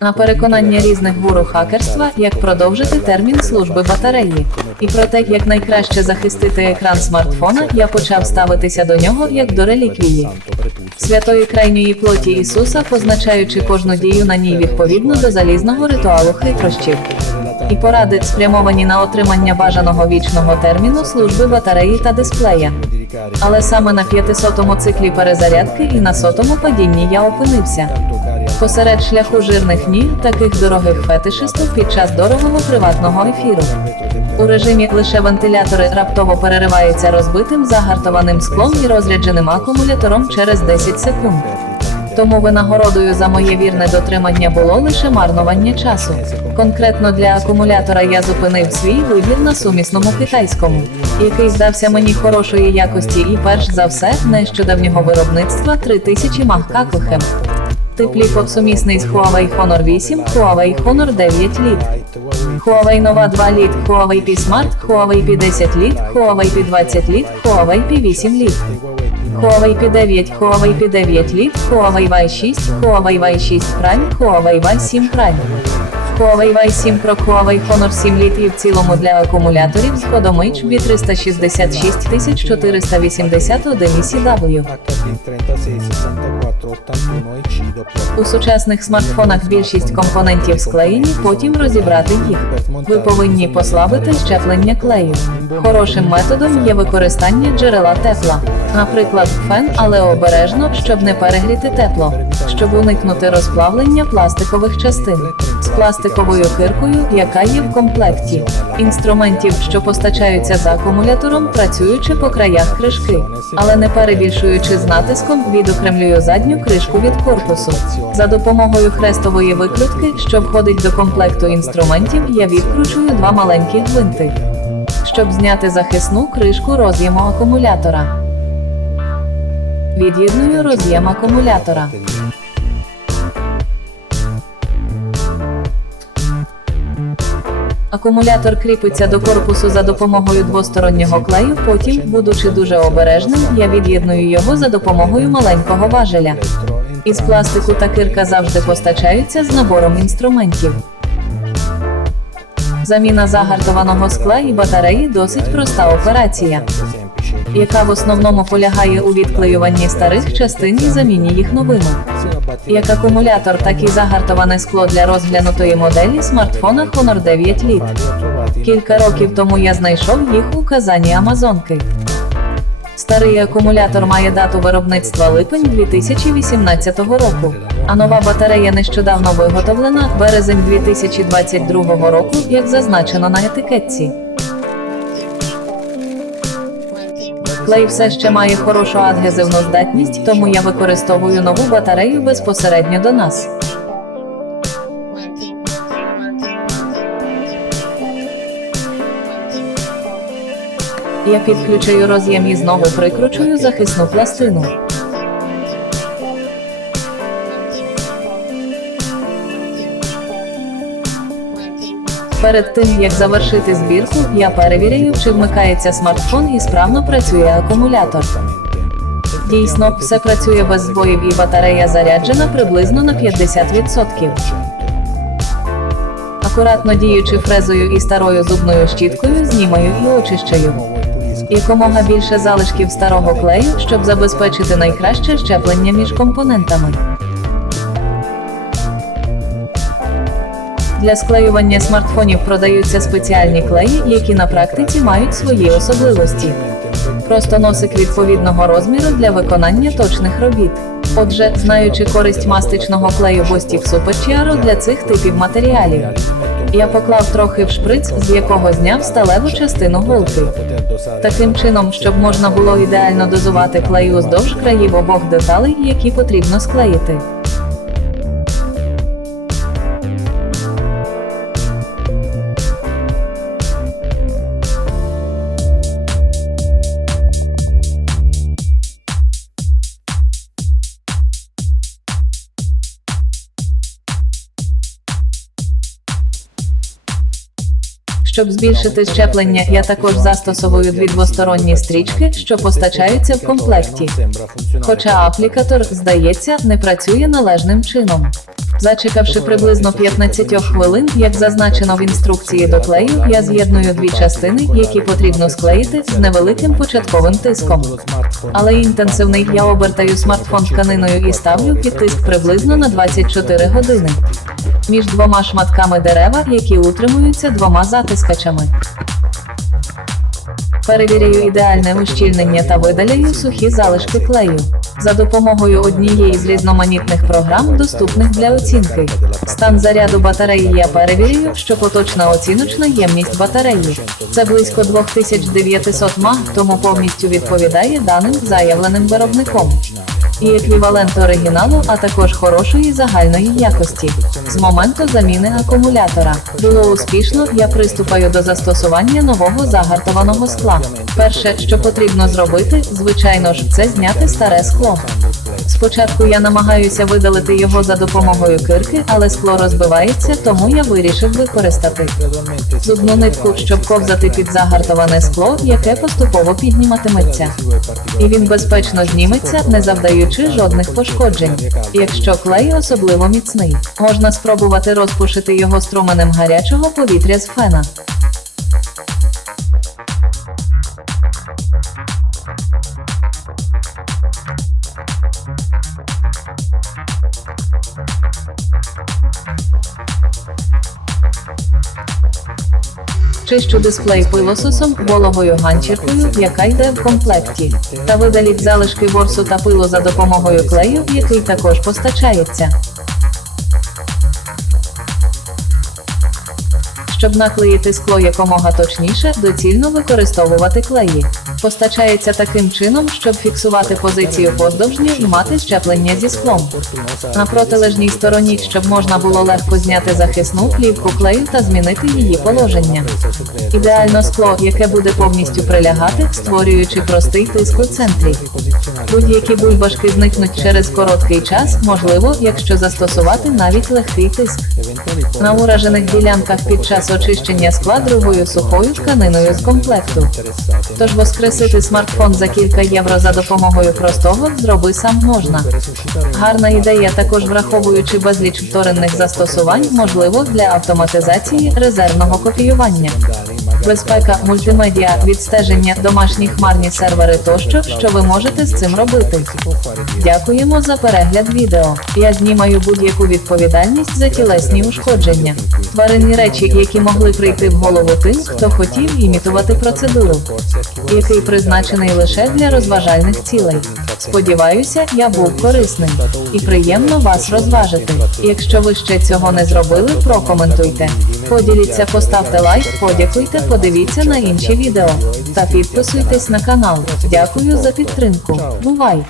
На переконання різних гуру хакерства, як продовжити термін служби батареї. І про те, як найкраще захистити екран смартфона, я почав ставитися до нього як до реліквії. Святої крайньої плоті Ісуса, позначаючи кожну дію на ній відповідно до залізного ритуалу хитрощів. І поради, спрямовані на отримання бажаного вічного терміну служби батареї та дисплея. Але саме на 500-му циклі перезарядки і на сотому падінні я опинився. Посеред шляху жирних ніг таких дорогих фетишистів під час дорогого приватного ефіру. У режимі лише вентилятори раптово перериваються розбитим загартованим склом і розрядженим акумулятором через 10 секунд. Тому винагородою за моє вірне дотримання було лише марнування часу. Конкретно для акумулятора я зупинив свій вибір на сумісному китайському, який здався мені хорошої якості і перш за все нещодавнього виробництва 3000 Махкаклхем. Тип ліпов сумісний з Huawei Honor 8, Huawei Honor 9 Lite. Huawei Nova 2 Lite, Huawei P Smart, Huawei P10 Lite, Huawei P20 Lite, Huawei P8 Lite. Huawei P9, Huawei P9 Lite, Huawei Y6, Huawei Y6 Prime, Huawei Y7 Prime. Huawei Y7 Pro, Huawei Honor 7 Lite і в цілому для акумуляторів з кодом HB366481 ECW. У сучасних смартфонах більшість компонентів склеєні, потім розібрати їх. Ви повинні послабити щеплення клею. Хорошим методом є використання джерела тепла, наприклад, фен, але обережно, щоб не перегріти тепло, щоб уникнути розплавлення пластикових частин з пластиковою киркою, яка є в комплекті, інструментів, що постачаються з акумулятором, працюючи по краях кришки, але не перебільшуючи з натиском, відокремлюю задню кришку від корпусу. За допомогою хрестової викрутки, що входить до комплекту інструментів, я відкручую два маленькі гвинти, щоб зняти захисну кришку роз'єму акумулятора. Від'єдную роз'єм акумулятора. Акумулятор кріпиться до корпусу за допомогою двостороннього клею. Потім, будучи дуже обережним, я від'єдную його за допомогою маленького важеля. Із пластику та кирка завжди постачаються з набором інструментів. Заміна загартованого скла і батареї досить проста операція, яка в основному полягає у відклеюванні старих частин і заміні їх новими. Як акумулятор, так і загартоване скло для розглянутої моделі смартфона Honor 9 Lite. Кілька років тому я знайшов їх у казані Амазонки. Старий акумулятор має дату виробництва липень 2018 року, а нова батарея нещодавно виготовлена березень 2022 року, як зазначено на етикетці. Клей все ще має хорошу адгезивну здатність, тому я використовую нову батарею безпосередньо до нас. Я підключую роз'єм і знову прикручую захисну пластину. Перед тим як завершити збірку, я перевіряю, чи вмикається смартфон і справно працює акумулятор. Дійсно, все працює без збоїв і батарея заряджена приблизно на 50%. Акуратно діючи фрезою і старою зубною щіткою, знімаю і очищаю. Якомога більше залишків старого клею, щоб забезпечити найкраще щеплення між компонентами. Для склеювання смартфонів продаються спеціальні клеї, які на практиці мають свої особливості. Просто носик відповідного розміру для виконання точних робіт. Отже, знаючи користь мастичного клею гостів Суперчіаро для цих типів матеріалів, я поклав трохи в шприц, з якого зняв сталеву частину голки. Таким чином, щоб можна було ідеально дозувати клею уздовж країв обох деталей, які потрібно склеїти. Щоб збільшити щеплення, я також застосовую дві двосторонні стрічки, що постачаються в комплекті. Хоча аплікатор, здається, не працює належним чином. Зачекавши приблизно 15 хвилин, як зазначено в інструкції до клею, я з'єдную дві частини, які потрібно склеїти з невеликим початковим тиском. Але інтенсивний я обертаю смартфон тканиною і ставлю під тиск приблизно на 24 години. Між двома шматками дерева, які утримуються двома затискачами. Перевіряю ідеальне ущільнення та видаляю сухі залишки клею. За допомогою однієї з різноманітних програм, доступних для оцінки. Стан заряду батареї я перевірюю, що поточна оціночна ємність батареї. Це близько 2900 мАh, тому повністю відповідає даним заявленим виробником. І еквівалент оригіналу, а також хорошої загальної якості. З моменту заміни акумулятора було успішно. Я приступаю до застосування нового загартованого скла. Перше, що потрібно зробити, звичайно ж, це зняти старе скло. Спочатку я намагаюся видалити його за допомогою кирки, але скло розбивається, тому я вирішив використати зубну нитку, щоб ковзати під загартоване скло, яке поступово підніматиметься. І він безпечно зніметься, не завдаючи жодних пошкоджень. Якщо клей особливо міцний, можна спробувати розпушити його струменем гарячого повітря з фена. Чищу дисплей пилососом, вологою ганчіркою, яка йде в комплекті. Та видаліть залишки ворсу та пилу за допомогою клею, який також постачається. Щоб наклеїти скло якомога точніше, доцільно використовувати клеї. Постачається таким чином, щоб фіксувати позицію поздовжню і мати щеплення зі склом. На протилежній стороні, щоб можна було легко зняти захисну плівку клею та змінити її положення. Ідеально скло, яке буде повністю прилягати, створюючи простий тиск у центрі. Будь-які бульбашки зникнуть через короткий час, можливо, якщо застосувати навіть легкий тиск. На уражених ділянках під час очищення скла другою сухою тканиною з комплекту. Тож воскресити смартфон за кілька євро за допомогою простого зроби сам можна. Гарна ідея, також враховуючи безліч вторинних застосувань, можливо для автоматизації резервного копіювання. Безпека, мультимедіа, відстеження, домашні хмарні сервери тощо, що ви можете з цим робити. Дякуємо за перегляд відео. Я знімаю будь-яку відповідальність за тілесні ушкодження. Тваринні речі, які могли прийти в голову тим, хто хотів імітувати процедуру, який призначений лише для розважальних цілей. Сподіваюся, я був корисним і приємно вас розважити. Якщо ви ще цього не зробили, прокоментуйте. Поділіться, поставте лайк, подякуйте, подивіться на інші відео та підписуйтесь на канал. Дякую за підтримку. Бувай!